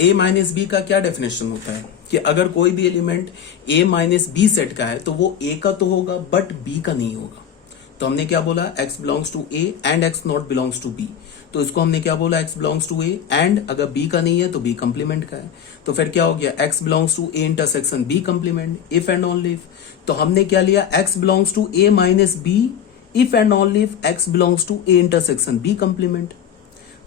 ए minus B का क्या definition होता है कि अगर कोई भी एलिमेंट ए माइनस बी सेट का है तो वो ए का तो होगा बट बी का नहीं होगा। तो हमने क्या बोला, x belongs to A and x not belongs to B. तो इसको हमने क्या बोला, x belongs to A and अगर b का नहीं है तो b कंप्लीमेंट का है। तो फिर क्या हो गया, x belongs to A intersection b complement, if and only if. तो हमने क्या लिया, x belongs to A minus B if and only if x belongs to A intersection b complement.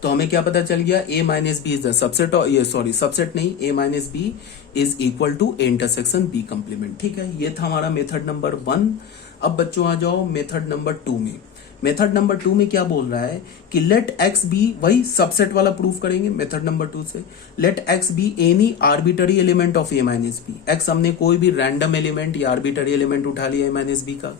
तो हमें क्या पता चल गया, a minus B is the subset, ये सॉरी सबसेट नहीं, a minus B is equal to A intersection b complement. ठीक है, ये था हमारा मेथड नंबर 1। अब बच्चों आ जाओ मेथड नंबर 2 में। मेथड नंबर 2 में क्या बोल रहा है कि लेट x बी, वही सबसेट वाला प्रूफ करेंगे मेथड नंबर 2 से। Let x B any arbitrary element of a minus B. x हमने कोई भी रैंडम एलिमेंट या आर्बिटरी एलिमेंट उठा लिया a माइनस बी का।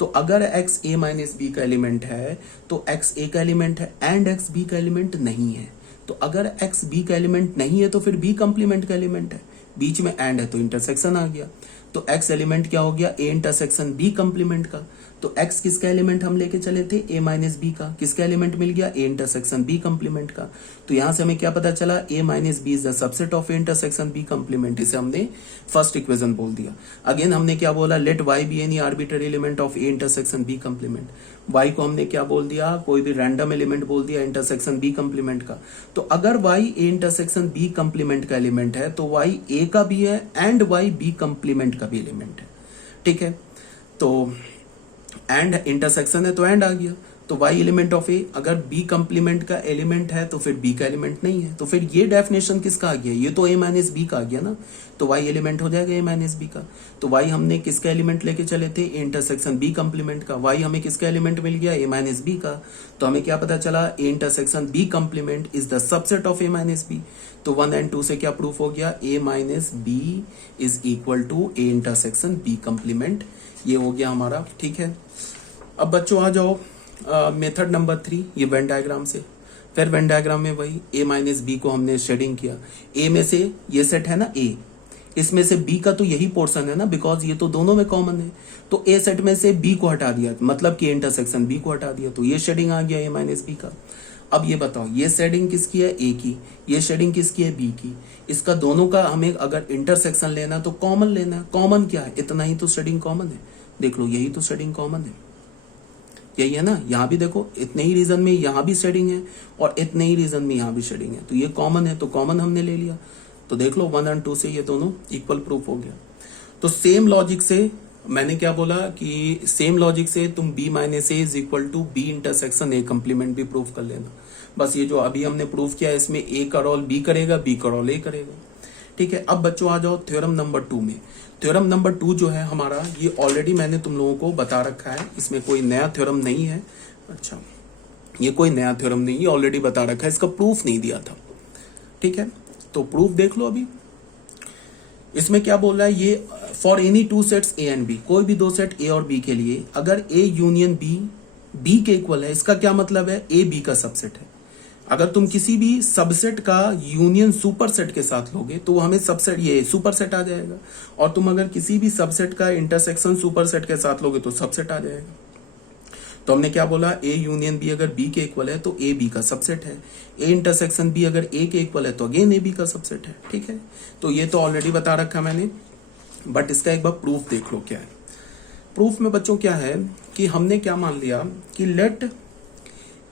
तो अगर x a माइनस बी का एलिमेंट है तो x a का एलिमेंट है एंड x b का एलिमेंट नहीं है। तो अगर x b का एलिमेंट नहीं है तो फिर b कंप्लीमेंट का एलिमेंट है, बीच में एंड है तो इंटरसेक्शन आ गया। तो x एलिमेंट क्या हो गया, a इंटरसेक्शन b कंप्लीमेंट का। तो x किसका एलिमेंट हम लेके चले थे, a माइनस बी का। किसका एलिमेंट मिल गया, a इंटरसेक्शन b कंप्लीमेंट का। तो यहां से हमें क्या पता चला, a minus B is the subset of a intersection b complement. इसे हमने फर्स्ट इक्वेशन बोल दिया। अगेन हमने क्या बोला, let y be any arbitrary element of a intersection b complement. y को हमने क्या बोल दिया, कोई भी रैंडम एलिमेंट बोल दिया इंटरसेक्शन b कंप्लीमेंट का। तो अगर y a intersection b complement का एलिमेंट है तो y a का भी है एंड y b कंप्लीमेंट का भी एलिमेंट है। ठीक है, तो एंड इंटरसेक्शन है तो एंड आ गया। तो y एलिमेंट ऑफ a अगर b कंप्लीमेंट का एलिमेंट है तो फिर b का एलिमेंट नहीं है। तो फिर ये डेफिनेशन किसका आ गया, ये तो a माइनस बी का आ गया ना। तो y एलिमेंट हो जाएगा a माइनस बी का। तो y हमने किसका एलिमेंट लेके चले थे, a इंटरसेक्शन b कंप्लीमेंट का। y हमें किसका एलिमेंट मिल गया, a माइनस बी का। तो हमें क्या पता चला, a intersection b complement is the subset of a minus B. तो 1 एंड 2 से क्या प्रूफ हो गया, a minus B is equal to a intersection b complement. ये हो गया हमारा। ठीक है, अब बच्चों आ जाओ मेथड नंबर 3, ये वेन डायग्राम से। फिर वेन डायग्राम में वही a माइनस बी को हमने शेडिंग किया। a में से ये सेट है ना a, इसमें से b का तो यही पोर्शन है ना, बिकॉज ये तो दोनों में कॉमन है। तो a सेट में से b को हटा दिया, मतलब कि इंटरसेक्शन b को हटा दिया, तो ये शेडिंग आ गया a माइनस बी का। अब ये बताओ, ये शेडिंग किसकी है, a की, ये शेडिंग किसकी है, b की। इसका दोनों का हमें अगर इंटरसेक्शन लेना तो कॉमन लेना है। कॉमन क्या है, इतना ही तो शेडिंग कॉमन है। देख लो, यही तो शेडिंग कॉमन है, यही है ना। यहाँ भी देखो, इतने ही रीजन में यहाँ भी शेडिंग है और इतने ही रीजन में यहाँ भी शेडिंग है। तो ये कॉमन है, तो कॉमन हमने ले लिया। तो देख लो 1 एंड 2 से ये दोनों इक्वल प्रूफ हो गया। तो सेम लॉजिक से मैंने क्या बोला कि सेम लॉजिक से तुम b minus A is equal to B intersection a complement भी प्रूफ कर लेना। बस ये जो अभी हमने प्रूफ किया इसमें a का रोल b करेगा, b का रोल a करेगा। ठीक है, अब बच्चों आ जाओ थ्योरम नंबर 2 में। थ्योरम नंबर 2 जो है हमारा, ये ऑलरेडी मैंने तुम लोगों को बता रखा है, इसमें कोई नया थ्योरम नहीं है। अच्छा, ये कोई नया थ्योरम नहीं है, ऑलरेडी बता रखा है, इसका प्रूफ नहीं दिया था। ठीक है, तो प्रूफ देख लो। अभी इसमें क्या बोल रहा है, ये for any two sets A and B, कोई भी दो सेट ए और बी के लिए अगर ए यूनियन बी बी के इक्वल है, इसका क्या मतलब है, ए बी का सबसेट है। अगर तुम किसी भी सबसेट का यूनियन सुपर सेट के साथ लोगे तो हमें सबसेट, ये सुपर सेट आ जाएगा। और तुम अगर किसी भी सबसेट का इंटरसेक्शन सुपर सेट के साथ लोगे तो सबसेट आ जाएगा। तो हमने क्या बोला, ए यूनियन बी अगर बी के इक्वल है तो ए बी का सबसेट है। ए इंटरसेक्शन बी अगर ए के इक्वल है तो अगेन ए बी का सबसेट है। ठीक है, तो ये तो ऑलरेडी बता रखा मैंने, बट इसका एक बार प्रूफ देख लो क्या है। प्रूफ में बच्चों क्या है कि हमने क्या मान लिया कि let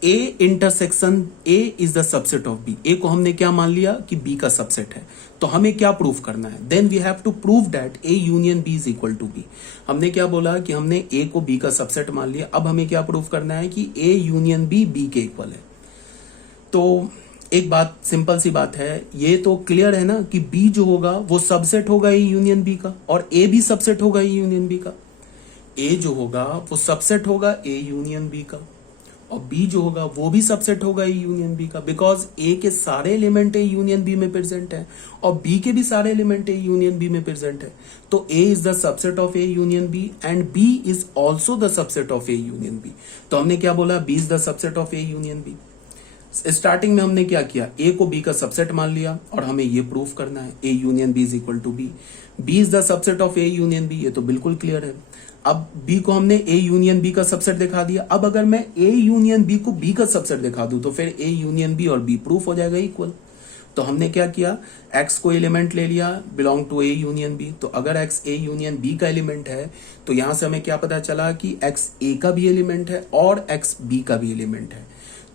A intersection A is the subset of B. A को हमने क्या मान लिया कि बी का सबसेट है। तो हमें क्या प्रूफ करना है, then we have to prove that A union B is equal to B. हमने क्या बोला कि हमने ए को बी का सबसेट मान लिया। अब हमें क्या प्रूफ करना है कि ए यूनियन बी बी के इक्वल है। तो एक बात, सिंपल सी बात है, ये तो क्लियर है ना कि बी जो होगा वो सबसेट होगा ए यूनियन बी का, और ए भी सबसेट होगा ए यूनियन बी का। ए जो होगा वो सबसेट होगा ए यूनियन बी का, और बी जो होगा वो भी सबसेट होगा ए यूनियन बी का, बिकॉज ए के सारे एलिमेंट ए यूनियन बी में प्रेजेंट है और बी के भी सारे एलिमेंट ए यूनियन बी में प्रेजेंट है। तो A is the subset of A union B and B is also the subset of A union B. तो हमने क्या बोला, B is the subset of A union B. Starting में हमने क्या किया, ए को बी का सबसेट मान लिया और हमें ये प्रूफ करना है A union B is equal to B. B is the subset of A union B, ये तो बिल्कुल क्लियर है। अब बी को हमने ए यूनियन बी का सबसेट दिखा दिया। अब अगर मैं ए यूनियन बी को बी का सबसेट दिखा दूं तो फिर ए यूनियन बी और बी प्रूफ हो जाएगा इक्वल। तो हमने क्या किया, x को एलिमेंट ले लिया belong to A union B. तो अगर x ए यूनियन बी का एलिमेंट है तो यहां से हमें क्या पता चला कि x ए का भी एलिमेंट है और x बी का भी एलिमेंट है।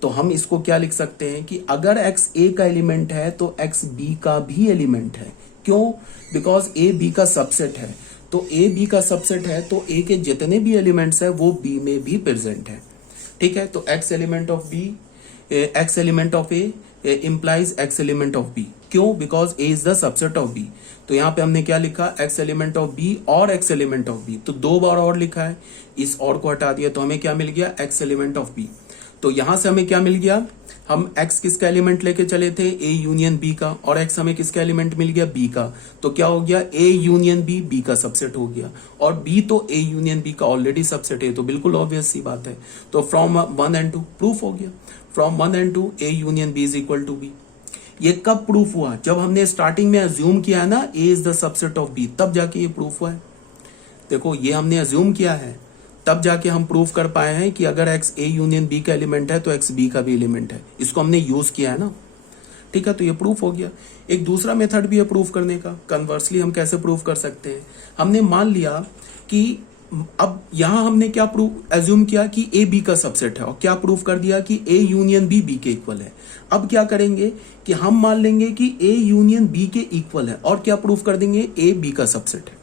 तो हम इसको क्या लिख सकते हैं कि अगर x ए का एलिमेंट है तो x बी का भी एलिमेंट है। क्यों? बिकॉज ए बी का सबसेट है। तो ए बी का सबसेट है तो ए के जितने भी एलिमेंट्स है वो बी में भी प्रेजेंट है। ठीक है, तो x element of B, x element of A implies x element of b। क्यों? Because a is the subset of b। तो यहां पे हमने क्या लिखा, x एलिमेंट ऑफ b और x एलिमेंट ऑफ b। तो दो बार और लिखा है, इस और को हटा दिया तो हमें क्या मिल गया, x एलिमेंट ऑफ b। तो यहां से हमें क्या मिल गया, हम x किसका एलिमेंट लेके चले थे, a यूनियन b का, और x हमें किसका एलिमेंट मिल गया, b का। तो क्या हो गया, a यूनियन b b का सबसेट हो गया, और b तो a यूनियन b का ऑलरेडी सबसेट है। तो बिल्कुल ऑब्वियस सी बात है। तो फ्रॉम 1 and 2 प्रूफ हो गया, फ्रॉम 1 and 2 a यूनियन b is equal to b। ये कब प्रूफ हुआ, जब हमने स्टार्टिंग में अज्यूम किया है ना a is the subset of b, तब जाके ये प्रूफ हुआ है। देखो ये हमने अज्यूम किया है, तब जाके हम प्रूफ कर पाए हैं कि अगर x a यूनियन b का एलिमेंट है तो x b का भी एलिमेंट है। इसको हमने यूज किया है ना, ठीक है, तो ये प्रूफ हो गया। एक दूसरा मेथड भी है प्रूफ करने का। कन्वर्सली हम कैसे प्रूफ कर सकते हैं, हमने मान लिया कि अब यहां हमने क्या प्रूफ एज्यूम किया कि ए बी का सबसेट है, और क्या प्रूफ कर दिया कि ए यूनियन बी बी के इक्वल है। अब क्या करेंगे कि हम मान लेंगे कि ए यूनियन बी के इक्वल है, और क्या प्रूफ कर देंगे, ए बी का सबसेट है।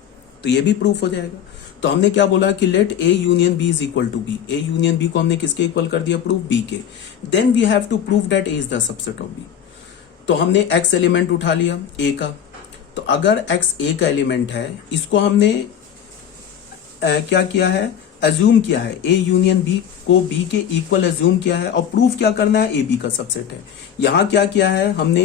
तो ये भी प्रूफ हो जाएगा। तो हमने क्या बोला कि let A union B is equal to B. A union B को हमने किसके इक्वल कर दिया, प्रूफ बी के। Then we have to prove that A is the subset of B. तो हमने एक्स एलिमेंट उठा लिया ए का। तो अगर एक्स ए का एलिमेंट है, इसको हमने क्या किया है, अज्यूम किया है, ए यूनियन बी को बी के इक्वल अज्यूम किया है, और प्रूफ क्या करना है, ए बी का सबसेट है। यहां क्या किया है, हमने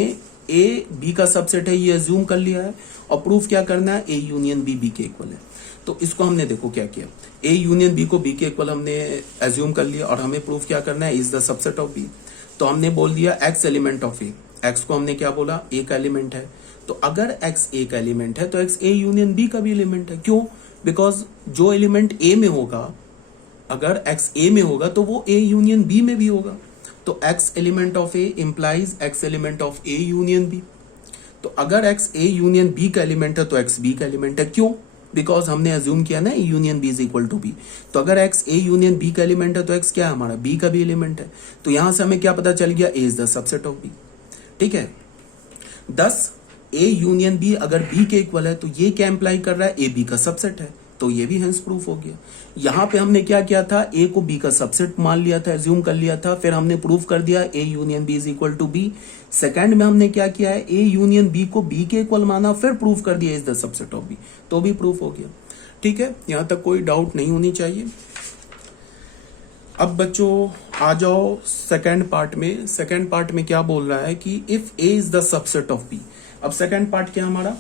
ए बी का सबसेट है ये अज्यूम कर लिया है, और प्रूफ क्या करना है, ए यूनियन बी बी के इक्वल है। तो इसको हमने देखो क्या किया, ए यूनियन बी को बी के इक्वल हमने अज्यूम कर लिया, और हमें प्रूफ क्या करना है, is the subset of B. तो हमने बोल दिया X element of A, X को हमने क्या बोला, ए का एलिमेंट है। तो अगर एक्स ए का एलिमेंट है तो एक्स ए यूनियन बी का भी एलिमेंट है। क्यों? बिकॉज जो एलिमेंट ए में होगा, अगर एक्स ए में होगा तो वो ए यूनियन बी में भी होगा। तो X element of A implies X element of A union B. तो अगर एक्स ए यूनियन बी का एलिमेंट है तो एक्स बी का एलिमेंट है। क्यों? बिकॉज हमने अज्यूम किया ना A union B is equal to B. तो अगर एक्स ए यूनियन बी का एलिमेंट है तो एक्स क्या है हमारा, बी का भी एलिमेंट है। तो यहां से हमें क्या पता चल गया, A is the subset of B. ठीक है, 10 ए यूनियन बी अगर बी के इक्वल है तो ये क्या इंप्लाई कर रहा है, ए बी का सबसेट है। तो ये भी हेंस प्रूफ हो गया। यहां पे हमने क्या किया था, ए को बी का सबसेट मान लिया था, एज्यूम कर लिया था, फिर हमने प्रूफ कर दिया A union B is equal to B. Second में हमने क्या किया है, ए यूनियन बी को बी के इक्वल माना, फिर प्रूफ कर दिया is the subset of B. तो भी प्रूफ हो गया। ठीक है, यहां तक कोई डाउट नहीं होनी चाहिए। अब बच्चों आ जाओ सेकंड पार्ट में। सेकंड पार्ट में क्या बोल रहा है कि if A is the subset of B. अब सेकंड पार्ट क्या हमारा,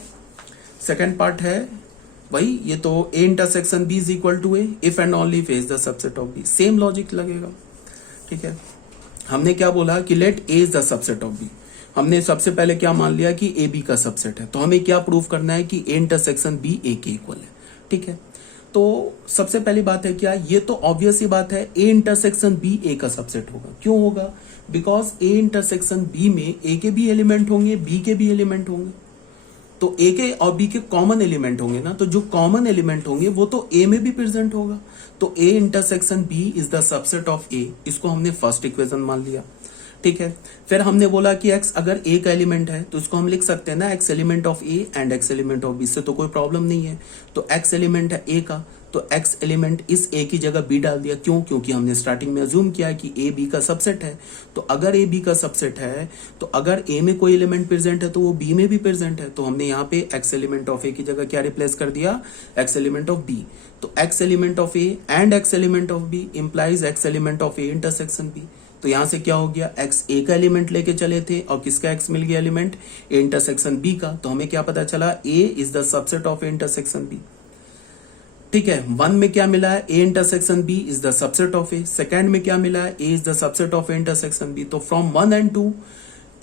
सेकंड पार्ट है भाई ये तो A intersection B is equal to A, if and only if A is the subset of B. Same logic लगेगा। ठीक है, हमने क्या बोला कि let A is the subset of B. हमने सबसे पहले क्या मान लिया कि ए बी का सबसेट है। तो हमें क्या प्रूफ करना है कि ए इंटरसेक्शन बी ए के इक्वल है। ठीक है, तो सबसे पहली बात है क्या, ये तो ऑब्वियस ही बात है, ए इंटरसेक्शन बी ए का सबसेट होगा। क्यों होगा, बिकॉज ए इंटरसेक्शन बी में ए के भी एलिमेंट होंगे, बी के भी एलिमेंट होंगे। तो ए के और बी के कॉमन एलिमेंट होंगे ना, तो जो कॉमन एलिमेंट होंगे वो तो ए में भी प्रेजेंट होगा। तो A intersection B is the subset of A, इसको हमने फर्स्ट इक्वेशन मान लिया। ठीक है, फिर हमने बोला कि x अगर a का एलिमेंट है तो इसको हम लिख सकते हैं ना x element of a and x element of b, इससे तो कोई प्रॉब्लम नहीं है। तो x एलिमेंट है a का, तो x एलिमेंट इस a की जगह b डाल दिया। क्यों? क्योंकि हमने स्टार्टिंग में अज्यूम किया कि a b का सबसेट है। तो अगर a b का सबसेट है तो अगर a में कोई एलिमेंट प्रेजेंट है तो वो b में भी प्रेजेंट है। तो हमने यहाँ पे x एलिमेंट ऑफ a की जगह क्या रिप्लेस कर दिया, x एलिमेंट ऑफ b। तो x element of a and x element of b implies x element of a intersection b। तो यहां से क्या हो गया, x a का एलिमेंट लेके चले थे और किसका x मिल गया एलिमेंट, a इंटरसेक्शन b का। तो हमें क्या पता चला, a is the subset of a intersection b। ठीक है, 1 में क्या मिला है, a intersection b is the subset of a। Second में क्या मिला है, a is the subset of a intersection b। तो from 1 and 2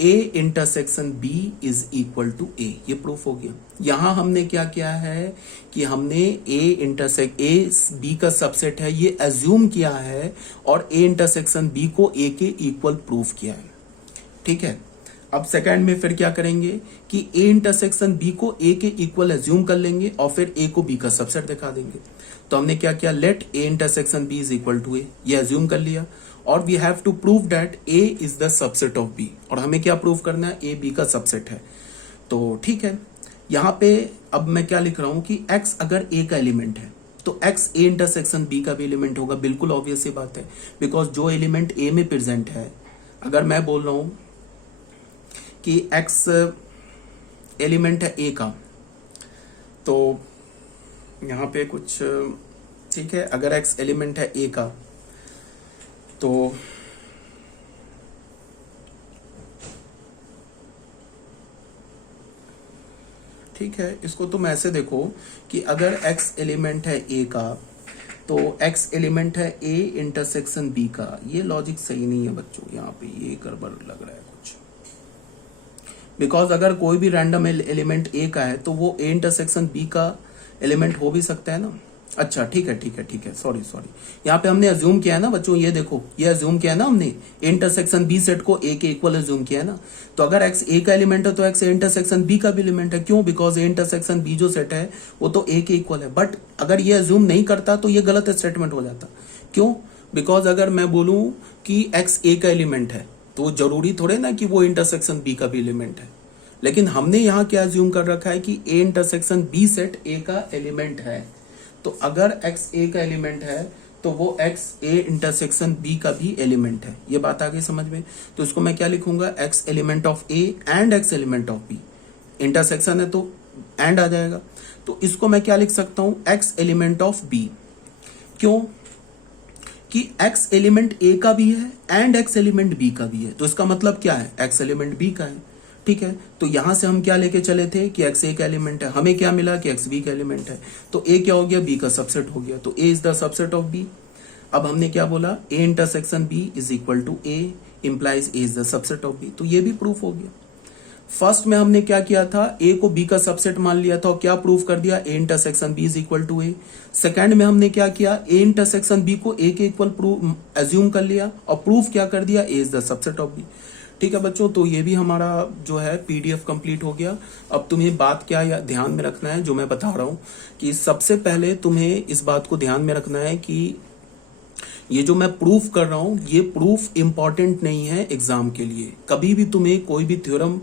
a intersection b is equal to a, ये प्रूफ हो गया। यहां हमने क्या किया है कि हमने a इंटरसेक्ट a b का सबसेट है ये अज्यूम किया है, और a इंटरसेक्शन b को a के इक्वल प्रूफ किया है। ठीक है, अब सेकंड में फिर क्या करेंगे कि ए इंटरसेक्शन बी को ए के इक्वल एज्यूम कर लेंगे और फिर ए को बी का सबसेट दिखा देंगे। तो हमने क्या किया, let A intersection B is equal to A, ये एज्यूम कर लिया और we have to prove that A is the subset of B. और हमें क्या प्रूव करना है, ए बी का सबसेट है। तो ठीक है, यहां पे अब मैं क्या लिख रहा हूं कि x अगर a का एलिमेंट है तो x a इंटरसेक्शन b का भी एलिमेंट होगा। बिल्कुल ऑब्वियस सी बात है, बिकॉज जो एलिमेंट a में प्रेजेंट है, अगर मैं बोल रहा हूं कि x एलिमेंट है a का, तो यहां पे कुछ ठीक है, अगर x एलिमेंट है a का तो ठीक है, इसको तुम ऐसे देखो कि अगर x एलिमेंट है a का तो x एलिमेंट है a इंटरसेक्शन b का। ये लॉजिक सही नहीं है बच्चों, यहाँ पे ये गड़बड़ लग रहा है कुछ, बिकॉज अगर कोई भी रैंडम एलिमेंट a का है तो वो a इंटरसेक्शन b का एलिमेंट हो भी सकता है ना। अच्छा ठीक है, सॉरी यहाँ पे हमने अज्यूम किया है ना बच्चों, ये देखो, ये अज्यूम किया है ना हमने, इंटरसेक्शन बी सेट को ए के इक्वल अज्यूम किया है ना। तो अगर एक्स ए का एलिमेंट है तो एक्स इंटरसेक्शन बी का भी एलिमेंट है। क्यों? बिकॉज ए इंटरसेक्शन बी जो सेट है वो तो ए के इक्वल है। बट अगर ये अज्यूम नहीं करता तो ये गलत स्टेटमेंट हो जाता। क्यों? बिकॉज अगर मैं बोलूं कि एक्स ए का एलिमेंट है तो जरूरी थोड़े ना कि वो इंटरसेक्शन बी का भी एलिमेंट है। लेकिन हमने यहाँ क्या अज्यूम कर रखा है कि A intersection B set A का एलिमेंट है। तो अगर x a का एलिमेंट है तो वो x a इंटरसेक्शन b का भी एलिमेंट है। ये बात आ गई समझ में? तो इसको मैं क्या लिखूंगा, x element of a and x element of b। Intersection है तो एंड आ जाएगा। तो इसको मैं क्या लिख सकता हूं, x एलिमेंट ऑफ b। क्यों? कि x एलिमेंट a का भी है एंड x एलिमेंट b का भी है। तो इसका मतलब क्या है, x एलिमेंट b का है। ठीक है, तो यहां से हम क्या लेके चले थे कि x a का एलिमेंट है, हमें क्या मिला कि x b का एलिमेंट है। तो a क्या हो गया, b का सबसेट हो गया। तो a is the subset of b। अब हमने क्या बोला, a intersection b is equal to a implies a is the subset of b। तो ये भी प्रूफ हो गया। फर्स्ट में हमने क्या किया था, a को b का सबसेट मान लिया था और क्या प्रूफ कर दिया, a intersection b is equal to a। Second में हमने क्या किया, a इंटरसेक्शन b को a के इक्वल एज्यूम कर लिया और प्रूफ क्या कर दिया, a is the subset of b। ठीक है बच्चों, तो ये भी हमारा जो है पीडीएफ कंप्लीट हो गया। अब तुम्हें बात क्या ध्यान में रखना है, जो मैं बता रहा हूं कि सबसे पहले तुम्हें इस बात को ध्यान में रखना है कि ये जो मैं प्रूफ कर रहा हूं ये प्रूफ इंपॉर्टेंट नहीं है एग्जाम के लिए। कभी भी तुम्हें कोई भी थ्योरम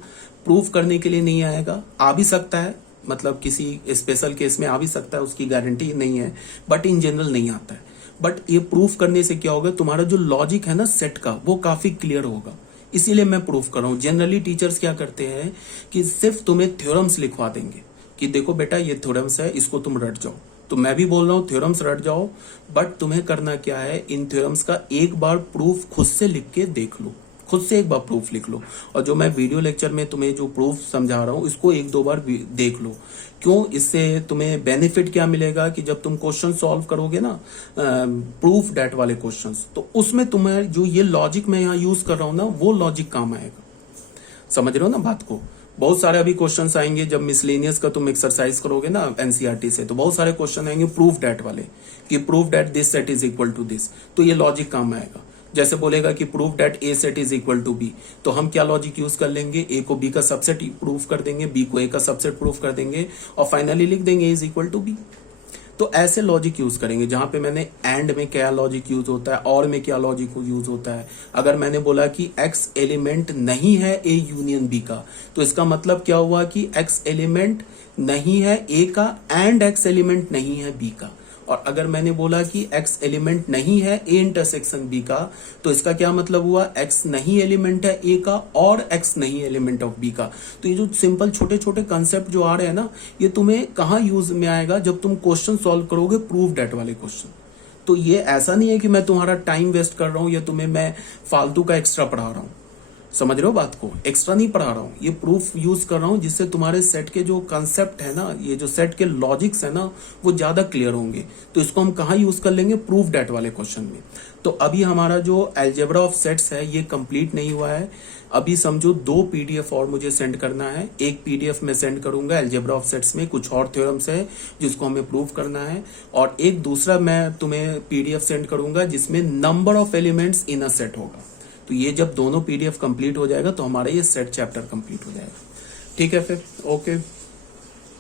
प्रूफ करने के लिए नहीं आएगा, आ भी सकता है, मतलब किसी स्पेशल केस में आ भी सकता है, उसकी गारंटी नहीं है, बट इन जनरल नहीं आता है। बट ये प्रूफ करने से क्या होगा, तुम्हारा जो लॉजिक है ना सेट का, वो काफी क्लियर होगा। इसीलिए मैं प्रूफ कर रहा हूं। जनरली टीचर्स क्या करते हैं कि सिर्फ तुम्हें थ्योरम्स लिखवा देंगे कि देखो बेटा ये थ्योरम्स है, इसको तुम रट जाओ। तो मैं भी बोल रहा हूं थ्योरम्स रट जाओ, बट तुम्हें करना क्या है, इन थ्योरम्स का एक बार प्रूफ खुद से लिख के देख लो, खुद से एक बार प्रूफ लिख लो। और जो मैं वीडियो लेक्चर में तुम्हें जो प्रूफ समझा रहा हूं इसको एक दो बार देख लो। क्यों? इससे तुम्हें बेनिफिट क्या मिलेगा कि जब तुम क्वेश्चन सॉल्व करोगे ना, प्रूफ डेट वाले क्वेश्चंस, तो उसमें तुम्हें जो ये लॉजिक मैं यहाँ यूज कर रहा हूं ना, वो लॉजिक काम आएगा। समझ रहे हो ना बात को? बहुत सारे अभी क्वेश्चंस आएंगे जब मिसलेनियस का तुम एक्सरसाइज करोगे ना एनसीईआरटी से, तो बहुत सारे क्वेश्चन आएंगे प्रूफ डेट वाले कि proof that this set is equal to this. तो ये लॉजिक काम आएगा। जैसे बोलेगा कि proof that A set is equal to B, तो हम क्या लॉजिक यूज कर लेंगे, ए को बी का सबसेट प्रूफ कर देंगे, बी को ए का सबसेट प्रूफ कर देंगे और फाइनली लिख देंगे ए इज इक्वल टू बी। तो ऐसे लॉजिक यूज करेंगे। जहां पे मैंने एंड में क्या लॉजिक यूज होता है, और में क्या लॉजिक यूज होता है। अगर मैंने बोला कि एक्स एलिमेंट नहीं है ए यूनियन बी का, तो इसका मतलब क्या हुआ कि एक्स एलिमेंट नहीं है ए का एंड एक्स एलिमेंट नहीं है बी का। और अगर मैंने बोला कि x एलिमेंट नहीं है a इंटरसेक्शन b का, तो इसका क्या मतलब हुआ, x नहीं एलिमेंट है a का और x नहीं एलिमेंट ऑफ b का। तो ये जो सिंपल छोटे छोटे कंसेप्ट जो आ रहे हैं ना, ये तुम्हें कहाँ यूज में आएगा, जब तुम क्वेश्चन सॉल्व करोगे प्रूफ डेट वाले क्वेश्चन। तो ये ऐसा नहीं है कि मैं तुम्हारा टाइम वेस्ट कर रहा हूं या तुम्हें मैं फालतू का एक्स्ट्रा पढ़ा रहा हूं। समझ रहे हो बात को? एक्स्ट्रा नहीं पढ़ा रहा हूं, ये प्रूफ यूज कर रहा हूं जिससे तुम्हारे सेट के जो कंसेप्ट है ना, ये जो सेट के लॉजिक्स है ना, वो ज्यादा क्लियर होंगे। तो इसको हम कहाँ यूज कर लेंगे, प्रूफ डेट वाले क्वेश्चन में। तो अभी हमारा जो अलजेब्रा ऑफ सेट्स है ये कंप्लीट नहीं हुआ है। अभी समझो 2 पीडीएफ और मुझे सेंड करना है। एक पीडीएफ में सेंड करूंगा अलजेब्रा ऑफ सेट्स में कुछ और थ्योरम्स है जिसको हमें प्रूव करना है, और एक दूसरा मैं तुम्हें पीडीएफ सेंड करूंगा जिसमें number of elements in a set होगा। तो ये जब दोनों PDF कंप्लीट हो जाएगा तो हमारा ये सेट चैप्टर कंप्लीट हो जाएगा। ठीक है फिर, ओके।